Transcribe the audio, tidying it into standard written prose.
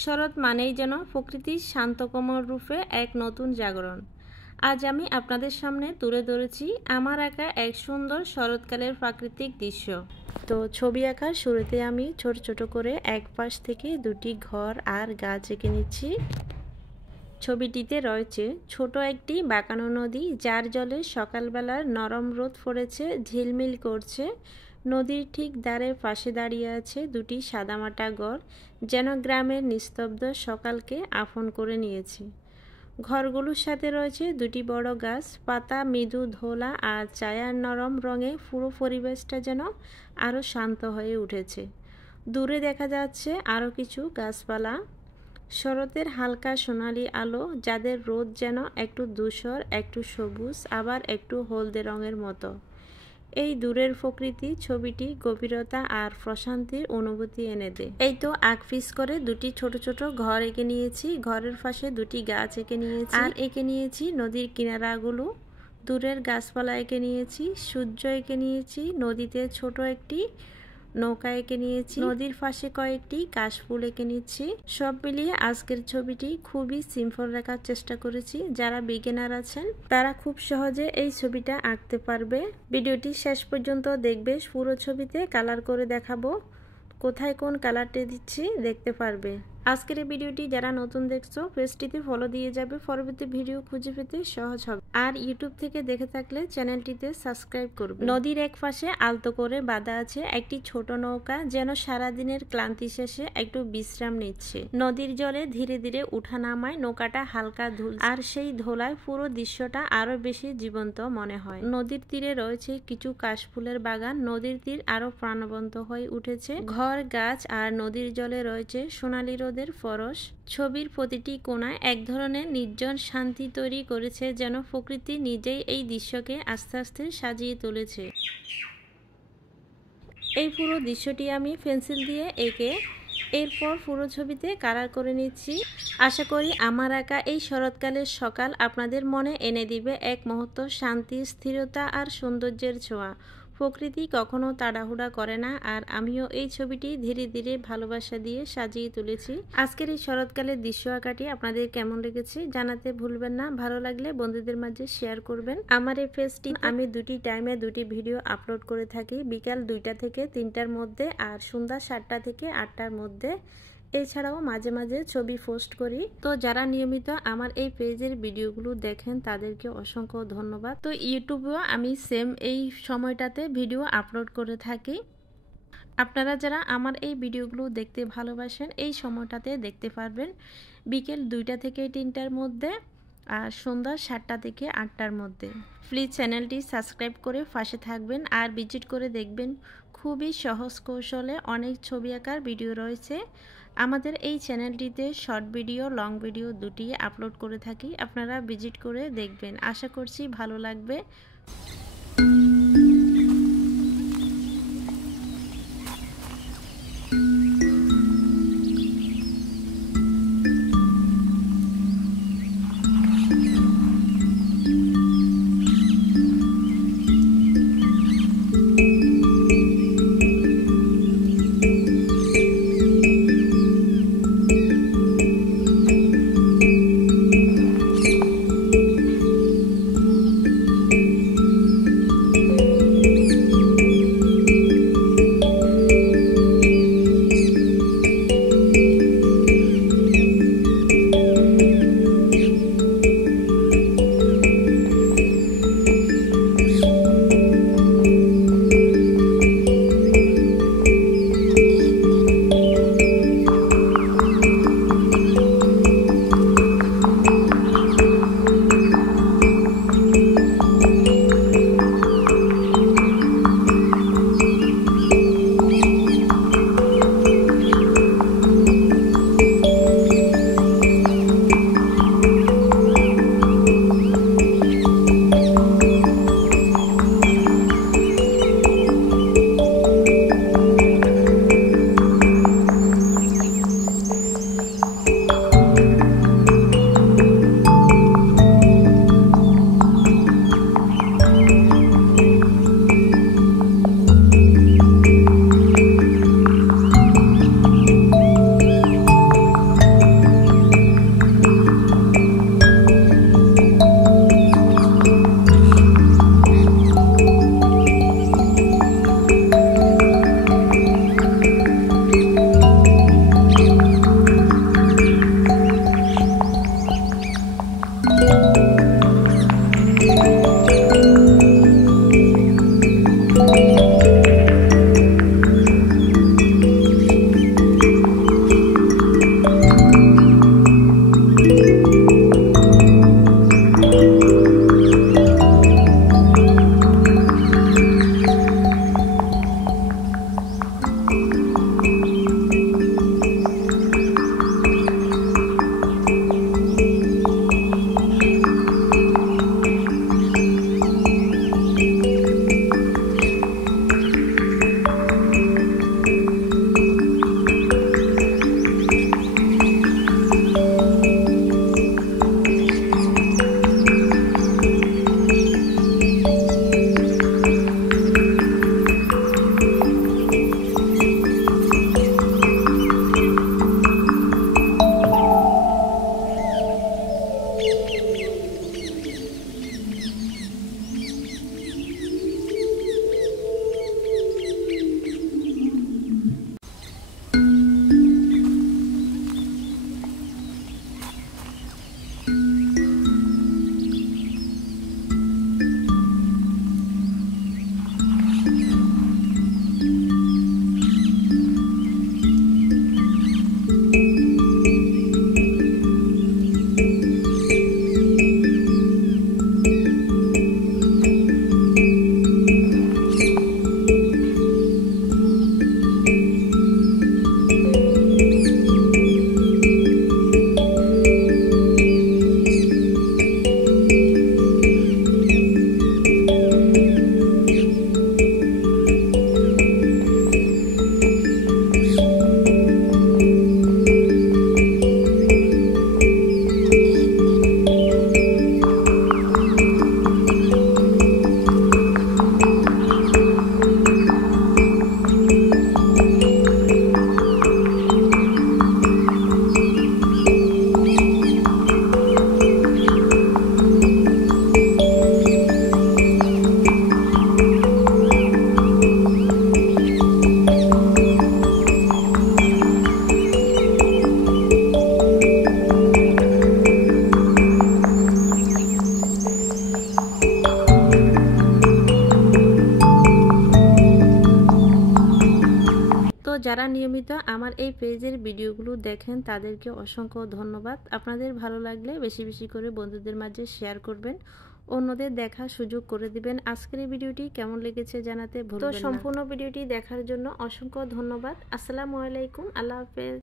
শরৎ মানেই যেন প্রকৃতির শান্ত কোমল রূপে এক নতুন জাগরণ। আজ আমি আপনাদের সামনে তুলে ধরেছি আমার আঁকা এক সুন্দর শরৎকালের প্রাকৃতিক দৃশ্য। তো ছবি আঁকার শুরুতে আমি ছোট ছোট করে এক পাশ থেকে দুটি ঘর আর গাছ এঁকে নিচ্ছি। ছবিটিতে রয়েছে ছোট একটি বাঁকানো নদী, যার জলে সকালবেলার নরম রোদ পড়েছে, ঝিলমিল করছে। নদীর ঠিক ধারে পাশে দাঁড়িয়ে আছে দুটি সাদামাটা ঘর, যেন গ্রামের নিস্তব্ধ সকালকে আপন করে নিয়েছে। ঘরগুলোর সাথে রয়েছে দুটি বড় গাছ, পাতা মৃদু ধোলা আর ছায়ার নরম রঙে পুরো পরিবেশটা যেন আরও শান্ত হয়ে উঠেছে। দূরে দেখা যাচ্ছে আরও কিছু গাছপালা, শরতের হালকা সোনালি আলো, যাদের রোদ যেন একটু ধূসর, একটু সবুজ, আবার একটু হলদে রঙের মতো। এই দূরের প্রকৃতি ছবিটি গভীরতা আর প্রশান্তির অনুভূতি এনে দেয়। এই তো আঁকপিস করে দুটি ছোট ছোট ঘর এঁকে নিয়েছি, ঘরের পাশে দুটি গাছ এঁকে নিয়েছি, আর এঁকে নিয়েছি নদীর কিনারাগুলো, দূরের গাছপালা এঁকে নিয়েছি, সূর্য এঁকে নিয়েছি, নদীতে ছোট একটি নৌকা এঁকে নিয়েছি, নদীর পাশে কয়েকটি কাশফুল এঁকে নিচ্ছি। সব মিলিয়ে আজকের ছবিটি খুবই সিম্পল রাখার চেষ্টা করেছি। যারা বিগিনার আছেন তারা খুব সহজে এই ছবিটা আঁকতে পারবে। ভিডিওটি শেষ পর্যন্ত দেখবে, পুরো ছবিতে কালার করে দেখাবো, কোথায় কোন কালারটি দিচ্ছি দেখতে পারবে। আজকের এই ভিডিওটি যারা নতুন দেখছো পেজটিতে ফলো দিয়ে যাবে, পরবর্তী ভিডিও খুঁজে পেতে সহজ হবে। আর ইউটিউব থেকে দেখে থাকলে চ্যানেলটিতে সাবস্ক্রাইব করবে। নদীর এক পাশে আলতো করে বাঁধা আছে একটি ছোট নৌকা, যেন সারাদিনের ক্লান্তি শেষে একটু বিশ্রাম নিচ্ছে। নদীর জলে ধীরে ধীরে উঠা নামায় নৌকাটা হালকা ধুল, আর সেই ধোলায় পুরো দৃশ্যটা আরো বেশি জীবন্ত মনে হয়। নদীর তীরে রয়েছে কিছু কাশফুলের বাগান, নদীর তীর আরো প্রাণবন্ত হয়ে উঠেছে। ঘর, গাছ আর নদীর জলে রয়েছে সোনালি রোদের পরশ। ছবির প্রতিটি কোণায় এক ধরনের নির্জন শান্তি তৈরি করেছে, যেন প্রকৃতি নিজেই এই দৃশ্যকে আস্তে আস্তে সাজিয়ে তুলেছে। এই পুরো দৃশ্যটি আমি পেন্সিল দিয়ে এঁকে এরপর পুরো ছবিতে কালার করে নিচ্ছি। আশা করি আমার আঁকা এই শরৎকালের সকাল আপনাদের মনে এনে দিবে এক মুহূর্ত শান্তি, স্থিরতা আর সৌন্দর্যের ছোঁয়া। প্রকৃতি কখনো তাড়াহুড়া করে না, আর আমিও এই ছবিটি ধীরে ধীরে ভালোবাসা দিয়ে সাজিয়ে তুলেছি। আজকের এই শরৎকালের দৃশ্য আঁকাটি আপনাদের কেমন লেগেছে জানাতে ভুলবেন না। ভালো লাগলে বন্ধুদের মাঝে শেয়ার করবেন। আমার এই পেজটি আমি দুটি টাইমে দুটি ভিডিও আপলোড করে থাকি, বিকাল 2টা থেকে 3টার মধ্যে আর সন্ধ্যা 7টা থেকে 8টার মধ্যে। এছাড়াও মাঝে মাঝে ছবি পোস্ট করি। তো যারা নিয়মিত আমার এই পেজের ভিডিওগুলো দেখেন তাদেরকে অসংখ্য ধন্যবাদ। তো ইউটিউবেও আমি সেম এই সময়টাতে ভিডিও আপলোড করে থাকি। আপনারা যারা আমার এই ভিডিওগুলো দেখতে ভালোবাসেন এই সময়টাতে দেখতে পারবেন, বিকেল 2টা থেকে 3টার মধ্যে আর সন্ধ্যা 7টা থেকে 8টার মধ্যে। প্লিজ চ্যানেলটি সাবস্ক্রাইব করে পাশে থাকবেন আর ভিজিট করে দেখবেন। খুবই সহজ কৌশলে অনেক ছবি আঁকার ভিডিও রয়েছে। আমাদের এই চ্যানেলটিতে শর্ট ভিডিও, লং ভিডিও দুটি আপলোড করে থাকি, আপনারা ভিজিট করে দেখবেন। আশা করছি ভালো লাগবে। যারা নিয়মিত আমার এই পেজের ভিডিওগুলো দেখেন তাদেরকে অসংখ্য ধন্যবাদ। আপনাদের ভালো লাগলে বেশি বেশি করে বন্ধুদের মাঝে শেয়ার করবেন, অন্যদের দেখার সুযোগ করে দিবেন। আজকের এই ভিডিওটি কেমন লেগেছে জানাতে ভুলবেন না। তো সম্পূর্ণ ভিডিওটি দেখার জন্য অসংখ্য ধন্যবাদ। আসসালামু আলাইকুম, আল্লাহ হাফেজ।